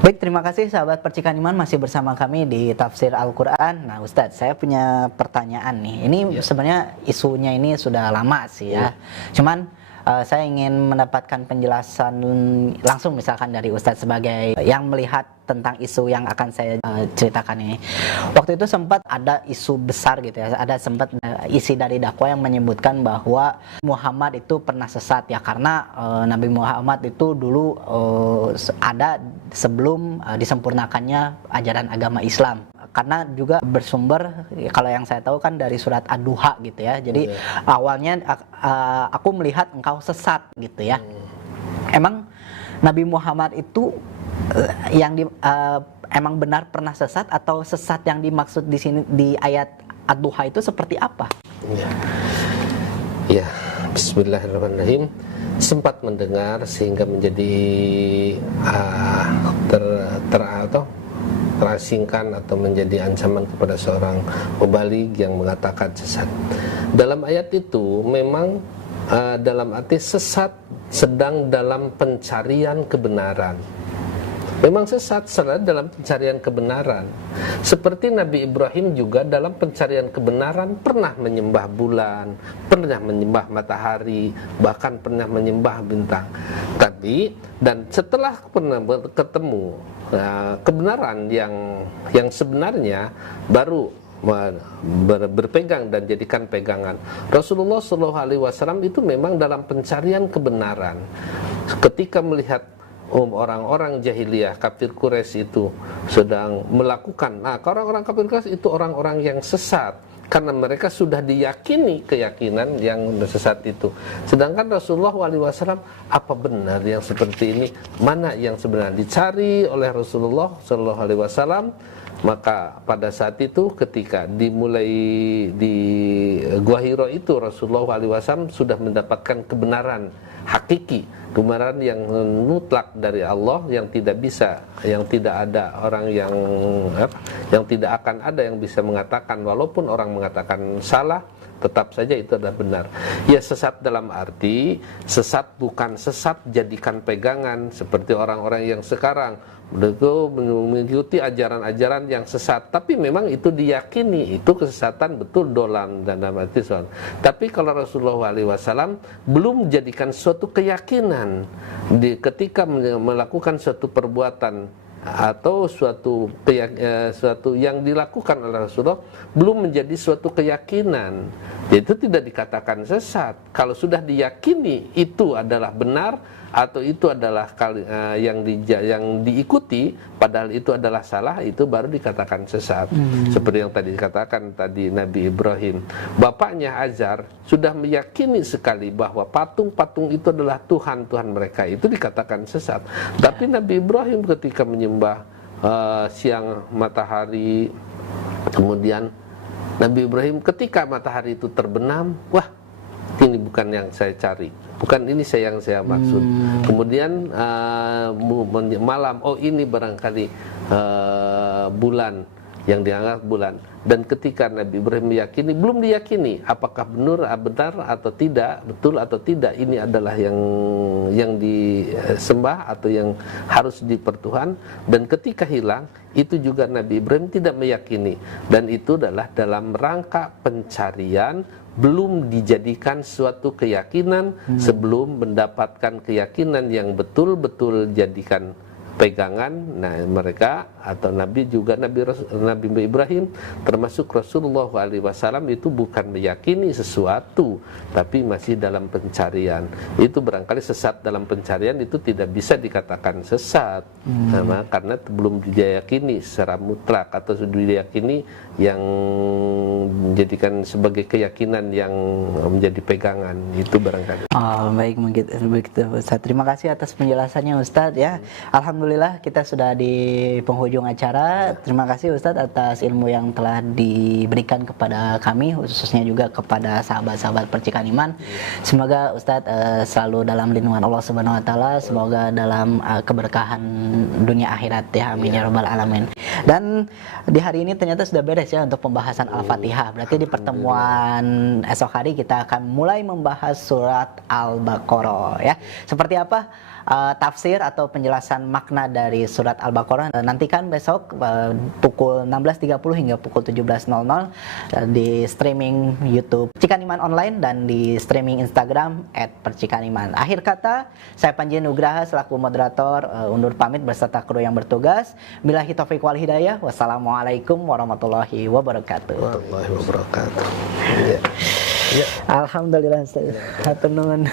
Baik, terima kasih sahabat Percikan Iman masih bersama kami di Tafsir Al-Quran. Nah Ustadz, saya punya pertanyaan nih. Ini sebenarnya isunya ini sudah lama sih ya. Cuman saya ingin mendapatkan penjelasan langsung misalkan dari Ustadz sebagai yang melihat tentang isu yang akan saya ceritakan ini. Waktu itu sempat ada isu besar gitu ya, ada sempat isi dari dakwah yang menyebutkan bahwa Muhammad itu pernah sesat ya, karena Nabi Muhammad itu dulu ada sebelum disempurnakannya ajaran agama Islam. Karena juga bersumber, kalau yang saya tahu kan dari surat Ad-Duha gitu ya. Jadi awalnya aku melihat engkau sesat gitu ya. Emang Nabi Muhammad itu emang benar pernah sesat, atau sesat yang dimaksud di sini di ayat Ad-Duha itu seperti apa? Ya, Bismillahirrahmanirrahim. Sempat mendengar sehingga menjadi terasingkan atau menjadi ancaman kepada seorang mubaligh yang mengatakan sesat. Dalam ayat itu memang dalam arti sesat sedang dalam pencarian kebenaran. Memang sesat dalam pencarian kebenaran. Seperti Nabi Ibrahim juga dalam pencarian kebenaran pernah menyembah bulan, pernah menyembah matahari, bahkan pernah menyembah bintang. Dan setelah pernah ketemu kebenaran yang sebenarnya, baru berpegang dan jadikan pegangan. Rasulullah SAW itu memang dalam pencarian kebenaran. Ketika melihat orang-orang jahiliyah kafir Quraisy itu sedang melakukan, orang-orang kafir Quraisy itu orang-orang yang sesat karena mereka sudah diyakini keyakinan yang sesat itu. Sedangkan Rasulullah SAW, apa benar yang seperti ini? Mana yang sebenarnya dicari oleh Rasulullah SAW? Maka pada saat itu ketika dimulai di Gua Hira itu, Rasulullah SAW sudah mendapatkan kebenaran hakiki, kebenaran yang mutlak dari Allah, yang tidak bisa, yang tidak ada orang yang tidak akan ada yang bisa mengatakan, walaupun orang mengatakan salah, tetap saja itu adalah benar. Ya, sesat dalam arti sesat bukan sesat jadikan pegangan seperti orang-orang yang sekarang mengikuti ajaran-ajaran yang sesat, tapi memang itu diyakini itu kesesatan, betul, dolan dan arti soal. Tapi kalau Rasulullah SAW belum menjadikan suatu keyakinan ketika melakukan suatu perbuatan atau suatu yang dilakukan oleh Rasulullah belum menjadi suatu keyakinan, itu tidak dikatakan sesat. Kalau sudah diyakini itu adalah benar atau itu adalah yang diikuti padahal itu adalah salah, itu baru dikatakan sesat. Seperti yang tadi dikatakan tadi Nabi Ibrahim, bapaknya Azar sudah meyakini sekali bahwa patung-patung itu adalah Tuhan mereka, itu dikatakan sesat. Tapi Nabi Ibrahim ketika menyembah siang matahari, kemudian Nabi Ibrahim ketika matahari itu terbenam, wah, ini bukan yang saya cari, bukan ini yang saya maksud. Kemudian malam, oh ini barangkali bulan, yang dianggap bulan. Dan ketika Nabi Ibrahim meyakini, belum diyakini apakah benar atau tidak, betul atau tidak ini adalah yang disembah atau yang harus dipertuhan. Dan ketika hilang, itu juga Nabi Ibrahim tidak meyakini, dan itu adalah dalam rangka pencarian, belum dijadikan suatu keyakinan sebelum mendapatkan keyakinan yang betul-betul jadikan pegangan. Nah, mereka atau Nabi juga Nabi Ibrahim termasuk Rasulullah SAW itu bukan meyakini sesuatu, tapi masih dalam pencarian. Itu barangkali sesat dalam pencarian itu tidak bisa dikatakan sesat, karena belum diyakini secara mutlak atau sudah diyakini yang menjadikan sebagai keyakinan yang menjadi pegangan, itu barangkali. Baik, begitu Ustaz. Terima kasih atas penjelasannya Ustaz ya. Alhamdulillah kita sudah di penghujung acara. Terima kasih Ustaz atas ilmu yang telah diberikan kepada kami, khususnya juga kepada sahabat-sahabat Percikan Iman. Semoga Ustaz selalu dalam lindungan Allah Subhanahu wa taala, semoga dalam keberkahan dunia akhirat ya, amin ya rabbal alamin. Dan di hari ini ternyata sudah beres ya untuk pembahasan Al-Fatihah. Berarti di pertemuan esok hari kita akan mulai membahas surat Al-Baqarah ya. Seperti apa tafsir atau penjelasan makna makna dari surat Al-Baqarah. Nantikan besok pukul 16.30 hingga pukul 17.00 di streaming YouTube Percikan Iman Online dan di streaming Instagram @percikaniman. Akhir kata, saya Panji Nugraha selaku moderator undur pamit beserta kru yang bertugas. Billahi taufiq wal hidayah. Wassalamualaikum warahmatullahi wabarakatuh. Warahmatullahi wabarakatuh. Ya. Alhamdulillah, Ustaz. Hatur nuhun.